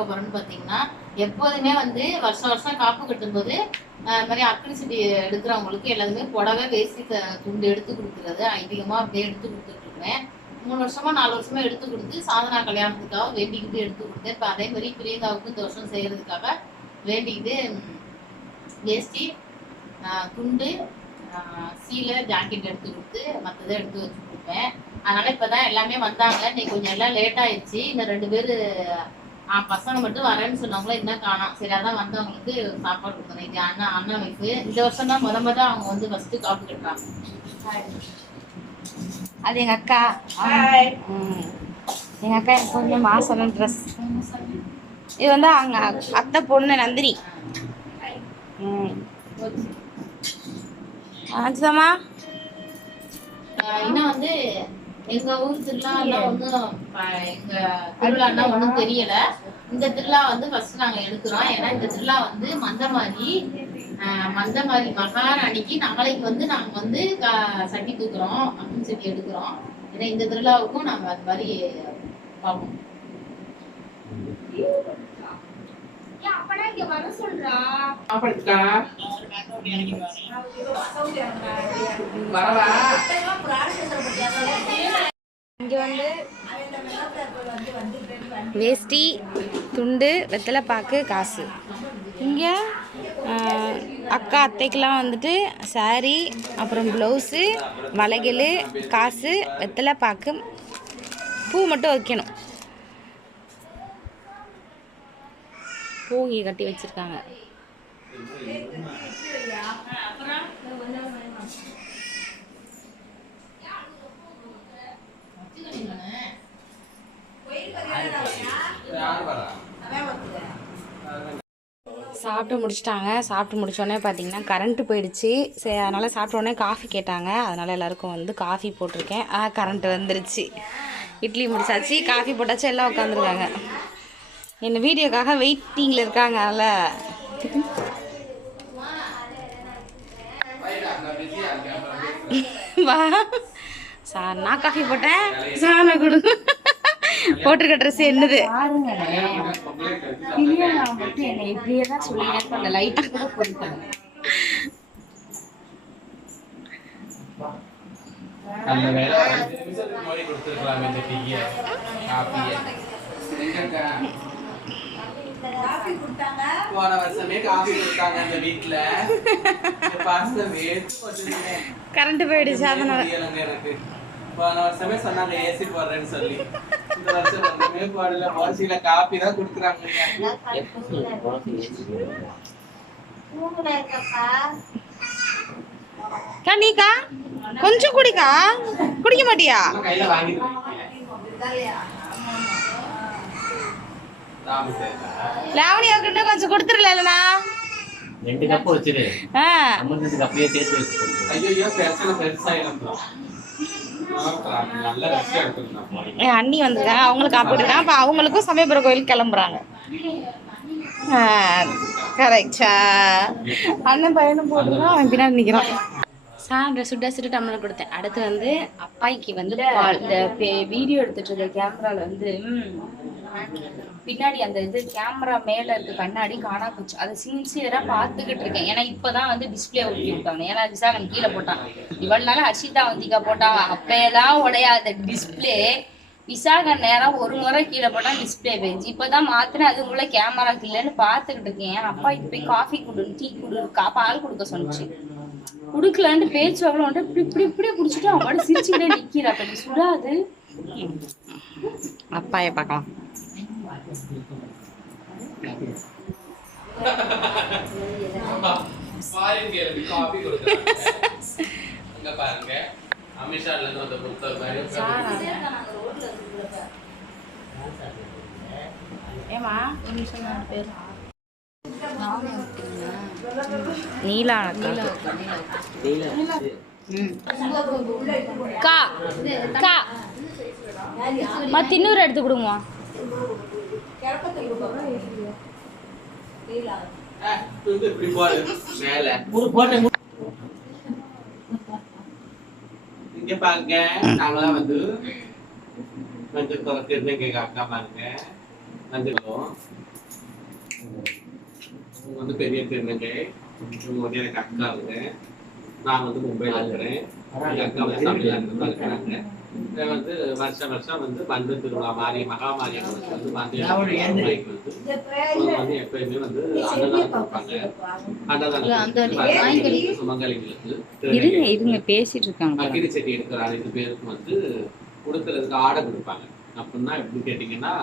பார்க்க போறோம்னு பாத்தீங்கன்னா எப்போதுமே வந்து வருஷம் வருஷம் காப்பு கட்டும்போது ஆஹ் மாதிரி அக்கடி செடி எடுக்கிறவங்களுக்கு எல்லாருமே புடவை வேசி துண்டு எடுத்து கொடுக்குறது அதிகமா அப்படியே எடுத்து கொடுத்துட்டு இருக்கேன் மூணு வருஷமா நாலு வருஷமா எடுத்து கொடுத்து சாதனா கல்யாணத்துக்காக வேண்டிக்கிட்டு எடுத்து கொடுத்தேன். இப்போ அதே மாதிரி பிரியங்காவுக்கு இந்த வருஷம் செய்யறதுக்காக வேண்டிக்கிட்டு ம், வேஷ்டி துண்டு சீலை ஜாக்கெட் எடுத்து கொடுத்து மற்றதை எடுத்து வச்சு கொடுப்பேன் அதனால இப்பதான் எல்லாமே வந்தாங்க. இன்னைக்கு கொஞ்சம் எல்லாம் லேட் ஆயிடுச்சு. இந்த ரெண்டு பேரு பசங்க மட்டும் வரேன்னு சொன்னவங்கள இன்னும் காணோம்? சரி அதான் வந்தவங்களுக்கு சாப்பாடு கொடுத்தேன் இது அண்ணா அண்ணா வைஃபு இந்த வருஷம் தான் முத முத அவங்க வந்து ஃபர்ஸ்ட் காப்பு கட்டுறாங்க அது எங்க அக்கா. ம். எங்க அக்கா எனக்கு கொஞ்சம் மாசம் ட்ரெஸ் இது வந்து அவங்க அத்தை பொண்ணு நந்தினி. ம். ஆச்சுதாம்மா இன்னும் வந்து எங்க ஊர் திருவிழா ஒன்றும் எங்க திருவிழான்னா ஒன்றும் தெரியல. இந்த திருவிழா வந்து ஃபர்ஸ்ட் நாங்க எடுக்கிறோம். ஏன்னா இந்த திருவிழா வந்து மந்தமாரி மந்தமாரி மகாராணிக்கு நாளைக்கு வந்து நாங்க வந்து க- சட்டி தூக்குறோம் அப்படின்னு சொல்லி எடுக்கிறோம். ஏன்னா இந்த திருவிழாவுக்கும் நாங்க அது மாதிரி பார்ப்போம். வரவா இங்கே வந்து வேஷ்டி துண்டு வெத்தலை பாக்கு காசு. இங்கே அக்கா அத்தைக்கெலாம் வந்துட்டு சாரீ அப்புறம் ப்ளவுஸு வளையல் காசு வெத்தலை பாக்கு பூ மட்டும் வைக்கணும். பூ இங்கே கட்டி வச்சிருக்காங்க யார் வரா சாப்பிட்டு முடிச்சிட்டாங்க. சாப்பிட்டு முடித்தோடனே பார்த்தீங்கன்னா கரண்ட்டு போயிடுச்சு. சரி அதனால் சாப்பிட்டோடனே காஃபி கேட்டாங்க. அதனால் எல்லாருக்கும் வந்து காஃபி போட்டிருக்கேன். ஆ கரண்ட்டு வந்துருச்சு. இட்லி முடிச்சாச்சு. காஃபி போட்டாச்சு. எல்லாம் உட்காந்துருக்காங்க என்ன வீடியோக்காக வெயிட்டிங்கில் இருக்காங்க அதில் வா. சார் நான் காஃபி போட்டேன். சாரை கொடுங்க போட்டிருக்க ட்ரெஸ் என்னது? என்னை கூட போன வருஷமே காஃபி கொடுத்தாங்க அந்த வீட்டுல கரண்ட் போயிடுச்சு அதனால போன வருஷமே சொன்னாங்க ஏசி போடுறேன்னு சொல்லி. இந்த வருஷம் ஒண்ணுமே போடல பாசியில காப்பி தான் கொடுக்குறாங்க. அக்கா நீக்கா? கொஞ்சம் குடிக்கா. குடிக்க மாட்டியா? கையில வாங்கிட்டு லாவணியாவுக்கிட்ட கொஞ்சம் கொடுத்துருலண்ணா ரெண்டு கப்பு வச்சிரு. ஆ. அப்படியே சேர்த்து வச்சுக்கோங்க ஐயோ பிரச்சனை பெருசாயிடும் என் அண்ணி வந்திருக்காங்க அவங்களுக்கு சாப்பிட்டுருக்காங்க அப்போ அவங்களுக்கும் சமயபுரம் கோயிலுக்கு கிளம்புறாங்க. கரெக்டா அண்ணன் பையனும் போட்டுருக்கான் அவன் பின்னாடி நிற்கிறான் சாப்பிட சுட சுட டம்ளர் கொடுத்தேன். அடுத்து வந்து அப்பாய்க்கு வந்து பால். இந்த வீடியோ எடுத்துட்டு இருக்க கேமரால வந்து ம், பின்னாடி அந்த இது கேமரா மேல இருக்க கண்ணாடி காணா போச்சு. அதை சின்சியரா பாத்துக்கிட்டு இருக்கேன். ஏன்னா இப்பதான் வந்து டிஸ்பிளே ஒட்டி விட்டாங்க. ஏன்னா விசாகன் கீழே போட்டான். இவ்வளவு நாள் ஹர்ஷிதா வந்திக்கா போட்டான் அப்பயெல்லாம் உடையாத டிஸ்பிளே விசாகன் நேரம் ஒரு முறை கீழே போட்டா டிஸ்பிளே போயிடுச்சு இப்பதான் மாத்தினேன். அதுக்குள்ள கேமரா இல்லைன்னு பாத்துக்கிட்டு இருக்கேன். என் அப்பா இது போய் காஃபி குடுன்னு டீ குடு கா பால் கொடுக்க சொன்னுச்சு. குடுக்கலான்ட்டு பேச்சு வாங்கலாம் வந்துட்டு இப்படி இப்படி குடிச்சிட்டு அவன் பாட்டு சிரிச்சுக்கிட்டே நிக்கிறா அப்ப சுடாது. அப்பாயை பார்க்கலாம். பாருங்க அமித்ஷால இருந்து வந்த புத்தகம் ஏமா நீலா அக்கா. கா கா. மத்த இன்னொரு எடுத்து கொடுங்கம்மா. இங்க பாருங்க நாங்களாம் வந்து மஞ்சள் துறக்கிறது எங்க அக்கா பாருங்க. வந்து பெரிய திருநங்கை இவங்க வந்து எனக்கு அக்கா அவங்க. நான் வந்து மும்பையில் இருக்கிறேன். எங்கள் அக்கா வந்து தமிழ்நாட்டில் தான் இருக்கிறாங்க. வந்து வருஷம் வருஷம் வந்து பந்து திருவிழா மாறி மகா மாரியம்மனுக்கு வந்து வந்து எப்பயுமே வந்து அன்னதானம் கொடுப்பாங்க. அன்னதானம். சுமங்கலிகளுக்கு இருங்க இருங்க பேசிட்டு இருக்காங்க அக்கிரி செடி எடுக்கிற அனைத்து பேருக்கும் வந்து கொடுக்கறதுக்கு ஆடை கொடுப்பாங்க. அப்படின்னா எப்படி கேட்டிங்கன்னா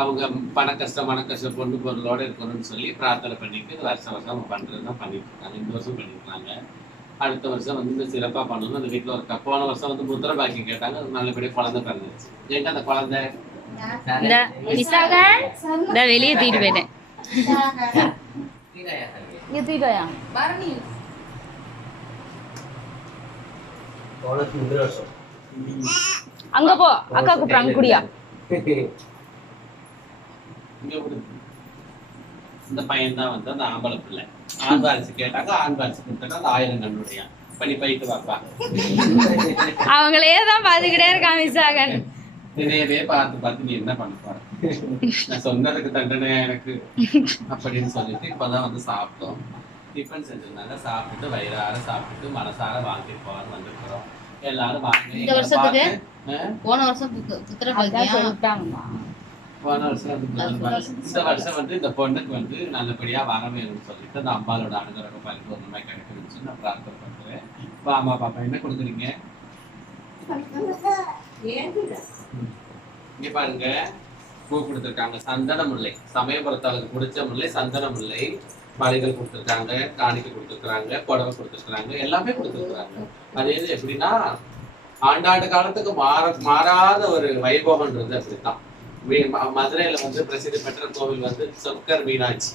அவங்க பண கஷ்டம் மன கஷ்டம் பொண்ணு பொருளோட இருக்கணும்னு சொல்லி பிரார்த்தனை பண்ணிட்டு வருஷம் வருஷம் அவங்க பண்றது தான் பண்ணிட்டு இருக்காங்க. இந்த வருஷம் பண்ணிருக்காங்க. அடுத்த வருஷம் வந்து இந்த சிறப்பா பண்ணணும். அந்த வீட்டுல ஒரு போன வருஷம் வந்து புத்திர பாக்கியம் கேட்டாங்க. அது நல்லபடியா குழந்தை பிறந்துச்சு எங்க அந்த குழந்தை? வெளியே தூக்கிட்டு போயிட்டேன். அங்க போ. அக்கா கூப்பிடுறாங்க குடியா. இந்த பையன் தான் வந்து அந்த ஆம்பளை பிள்ளை. ஆண் வாரிசு கேட்டாங்க ஆண் வாரிசு கொடுத்தாங்க அந்த ஆயிரம் கண்ணுடையான் இப்ப நீ போயிட்டு வாப்பா. அவங்களே தான் பாத்துக்கிட்டே இருக்கான் விசாகன். இதையவே பார்த்து பார்த்து நீ என்ன பண்ண போற? நான் சொன்னதுக்கு தண்டனை எனக்கு அப்படின்னு சொல்லிட்டு இப்பதான் வந்து சாப்பிட்டோம். டிஃபன் செஞ்சிருந்தாங்க சாப்பிட்டுட்டு வயிறார சாப்பிட்டுட்டு மனசார வாங்கிட்டு போவான்னு வந்திருக்கிறோம். எல்லாரும் வாங்க? போன வருஷம் புத்த- புத்திர போன வருஷம். இந்த வருஷம் வந்து இந்த பொண்ணுக்கு வந்து நல்லபடியா வர வேணும்னு சொல்லிட்டு அந்த அம்பாலோட அனுகிரகம் பரிபூர்ணமா கிடைக்கணும்னு சொல்லி நான் பிரார்த்தனை பண்றேன். வா அம்மா பாப்பா என்ன கொடுக்குறீங்க? இங்க பாருங்க. பூ கொடுத்துருக்காங்க. சந்தன முல்லை சமயபுரத்தாளுக்கு பிடிச்ச முல்லை சந்தன முல்லை மலைகள் கொடுத்துருக்காங்க காணிக்கை கொடுத்துருக்காங்க புடவை கொடுத்துருக்காங்க எல்லாமே கொடுத்துருக்காங்க அது எது? எப்படின்னா ஆண்டாண்டு காலத்துக்கு மாற மாறாத ஒரு வைபவம்ன்றது அப்படித்தான். மதுரையில வந்து பிரசித்தி பெற்ற கோவில் வந்து சொக்கர் மீனாட்சி.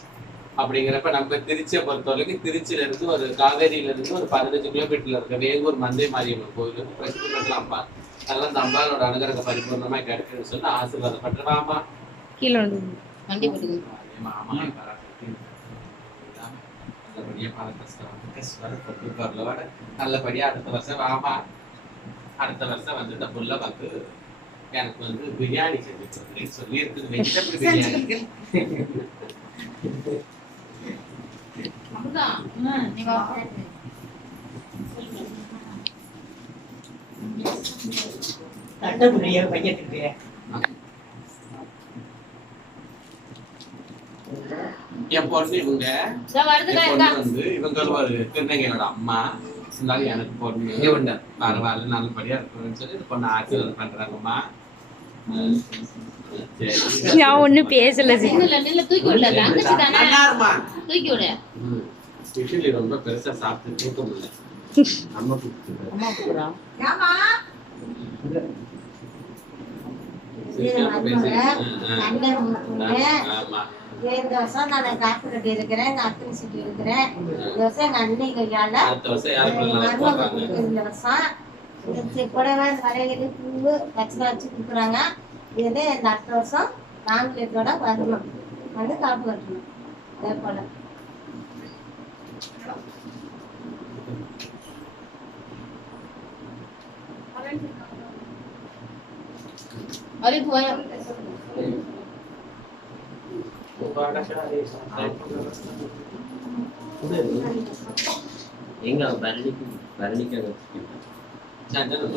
அப்படிங்கிறப்ப நம்ம திருச்சியை பொறுத்தவரைக்கும் திருச்சியில இருந்து ஒரு காவேரியில இருந்து ஒரு பதினஞ்சு கிலோமீட்டர்ல இருக்க வேங்கூர் மந்தை மாரியம்மன் கோவில் வந்து பிரசித்தி பெற்ற அம்பா அதெல்லாம் அந்த அம்பாளோட அனுகிரக பரிபூர்ணமா கிடைக்குன்னு சொல்லி ஆசீர்வாதம் பண்றேன் ஆமா கீழே நல்லபடியா அடுத்த வருஷம் வாமா அடுத்த வருஷம் வந்து இந்த புள்ள வந்து எனக்கு வந்து பிரியாணி செஞ்சு சொல்லி இருக்குது வெஜிடபிள் பிரியாணி பையத்துக்கு என் பொண்ணு இவங்க. வந்து இவங்க ஒரு திருநங்கையோட அம்மா. இருந்தாலும் எனக்கு பொண்ணு பரவாயில்ல நல்லபடியா இருக்கணும்னு சொல்லி இந்த பொண்ணு ஆசீர்வாதம் பண்றாங்கம்மா. நான் ஒண்ணும் பேசல. இட்லி ரொம்ப பெருசா சாப்பிட்டு தூக்க முடியல. அம்மா கொடுத்துருக்காங்க. இந்த வருஷம் நான் காப்பு கட்டி இருக்கிறேன் காப்பு சுட்டி இருக்கிறேன் இந்த வருஷம் எங்க அண்ணி கையால இந்த வருஷம் புடவை வரைகிறது பூவு பச்சை வச்சு கொடுக்குறாங்க. இது இந்த அடுத்த வருஷம் மாங்கல்யத்தோட வரணும். வந்து காப்பு கட்டணும். அதே போல. வரைக்கும் வரும் எங்க பரணிக்கு பரணிக்காக வச்சுக்கிட்டேன் சந்தனம்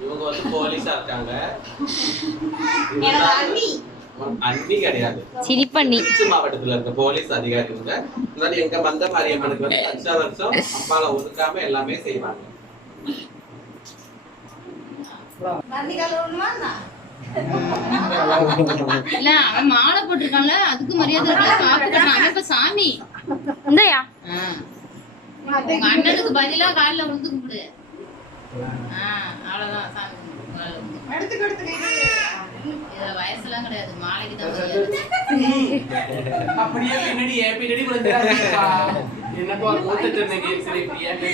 இவங்க வந்து போலீஸா இருக்காங்க. அண்ணி கிடையாது. சிரிப்பண்ணி. மாவட்டத்துல இருக்க போலீஸ் அதிகாரி இவங்க இருந்தாலும் எங்க மந்த மாரியம்மனுக்கு வந்து வருஷா வருஷம் ஒதுக்காம எல்லாமே செய்வாங்க. இல்ல அவன் மாலை போட்டிருக்கான்ல அதுக்கு மரியாதை அவன் இப்ப சாமி. இந்தயா? அண்ணனுக்கு பதிலா காலில் விழுந்து கும்பிடு. ஆ, அவ்வளவுதான். சாமி. கும்பிடு. இதுல வயசுலாம் கிடையாது. மாலைக்கு தான். அப்படியே பின்னாடி பின்னாடி மூத்த சரி பின்னாடி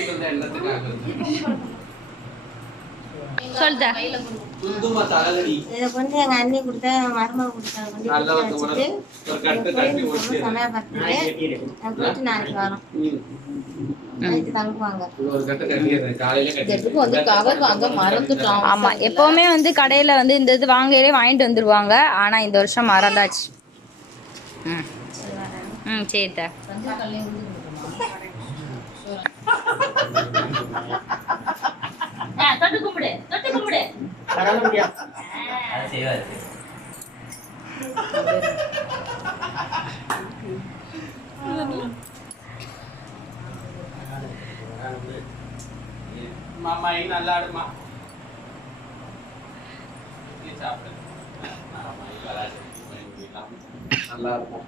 இதை கொண்டு எங்க அண்ணி கொடுத்த மருமக கொடுத்த கொண்டு நல்ல ஒரு கட்டு கட்டி ஒட்டி சமயம் பார்த்துட்டு நான் போயிட்டு நாளைக்கு வரோம். ஆமா எப்பவுமே வந்து கடையில வந்து இந்த இது வாங்கலே வாங்கிட்டு வந்துருவாங்க. ஆனா இந்த வருஷம் மறந்தாச்சு. ம். ம் சரி தா தொட்டு நல்லா. இருக்கும்.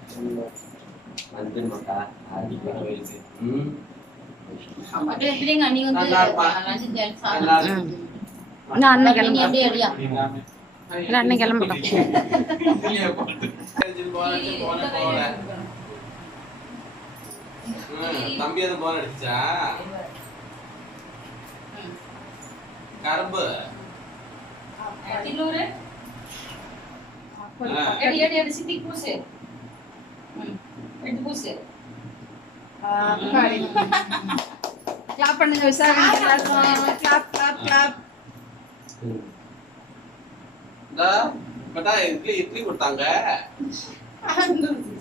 அண்ணன் கிளம்பட்டும். போன போல. ம், தம்பி எதுவும் போன் அடிச்சா? கரும்பு. ஆ. எடி எடி எடி சித்தி பூசு. ம் எடுத்து பூசு. கிளாப் பண்ணுங்க விசாரணை கிளாப் கிளாப் கிளாப் இந்தா, இப்பதான் இட்லி இட்லி கொடுத்தாங்க.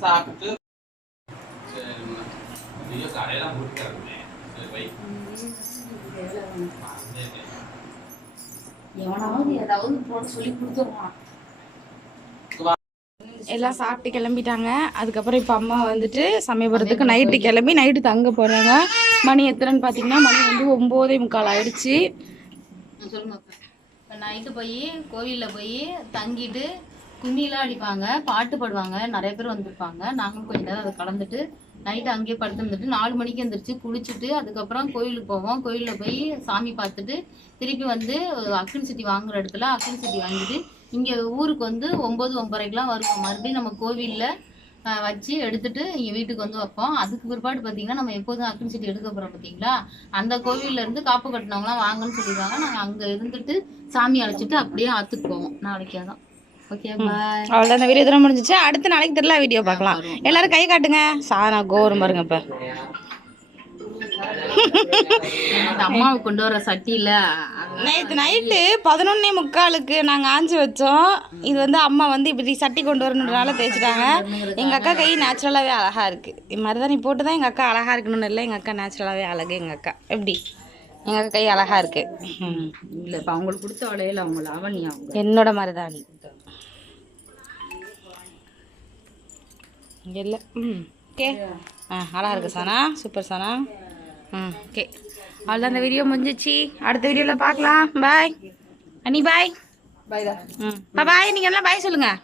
சாப்பிட்டு. ஐயோ கடையெல்லாம் மூடிக்கிறாங்களே சரி வை. எவனாவது ஏதாவது போட சொல்லி கொடுத்துருவான். எல்லாம் சாப்பிட்டு கிளம்பிட்டாங்க. அதுக்கப்புறம் இப்போ அம்மா வந்துட்டு சமயபுரத்துக்கு நைட்டு கிளம்பி நைட்டு தங்க போகிறாங்க மணி எத்தனைன்னு பார்த்தீங்கன்னா மணி வந்து ஒம்போதே முக்கால் ஆயிடுச்சு. சொல்லுங்க இப்போ நைட்டு போய் கோவிலில் போய் தங்கிட்டு கும்மிலாம் அடிப்பாங்க பாட்டு பாடுவாங்க நிறைய பேர் வந்திருப்பாங்க. நாங்களும் கொஞ்ச நேரம் அதை கலந்துட்டு நைட்டு அங்கேயே படுத்துருந்துட்டு நாலு மணிக்கு எந்திரிச்சு குளிச்சுட்டு அதுக்கப்புறம் கோயிலுக்கு போவோம். கோயிலில் போய் சாமி பார்த்துட்டு திருப்பி வந்து அக்கின் சிட்டி வாங்குற இடத்துல அக்கின் சிட்டி வாங்கிட்டு இங்கே ஊருக்கு வந்து ஒம்பது ஒம்பரைக்கெலாம் வருவோம். மறுபடியும் நம்ம கோவிலில் வச்சு எடுத்துட்டு இங்கே வீட்டுக்கு வந்து வைப்போம். அதுக்கு பிற்பாடு பார்த்தீங்கன்னா நம்ம எப்போதும் அக்கின் சட்டி எடுக்க போகிறோம் பார்த்தீங்களா? அந்த கோவில்ல இருந்து காப்பு கட்டினவங்களாம் வாங்கன்னு சொல்லிடுவாங்க நாங்கள் அங்கே இருந்துட்டு சாமி அழைச்சிட்டு அப்படியே ஆற்றுக்கு போவோம். நாளைக்கே தான் ஓகே பாய் அவ்வளோ அந்த வீடியோ தூரம் முடிஞ்சிச்சு. அடுத்த நாளைக்கு தெரியல வீடியோ பார்க்கலாம். எல்லாரும் கை காட்டுங்க. சானா கோரம் பாருங்க இப்போ. அம்மாவுக்கு கொண்டு வர சட்டியில நேற்று நைட்டு பதினொன்னே முக்காலுக்கு நாங்கள் ஆஞ்சு வச்சோம். இது வந்து அம்மா வந்து இப்படி சட்டி கொண்டு வரணுன்றனால தேய்ச்சிட்டாங்க. எங்கள் அக்கா கை நேச்சுரலாகவே அழகாக இருக்குது மருதாணி போட்டு தான் எங்கள் அக்கா அழகாக இருக்கணும்னு இல்லை. எங்கள் அக்கா நேச்சுரலாகவே அழகு எங்கள் அக்கா. எப்படி? எங்கள் அக்கா கை அழகாக இருக்குது இல்ல இப்ப அவங்களுக்கு கொடுத்த வளையல அவங்க லாவணி அவங்க. என்னோட மருதாணி இல்லை. ம் ஓகே ஆ அழகாக இருக்கு சானா. சூப்பர் சானா. ம் ஓகே அவ்வளோ அந்த வீடியோ முடிஞ்சிச்சு. அடுத்த வீடியோவில் பார்க்கலாம். பாய் அனி பாய் பாய் ம் பாய் நீங்கள் எல்லாம் பாய் சொல்லுங்கள்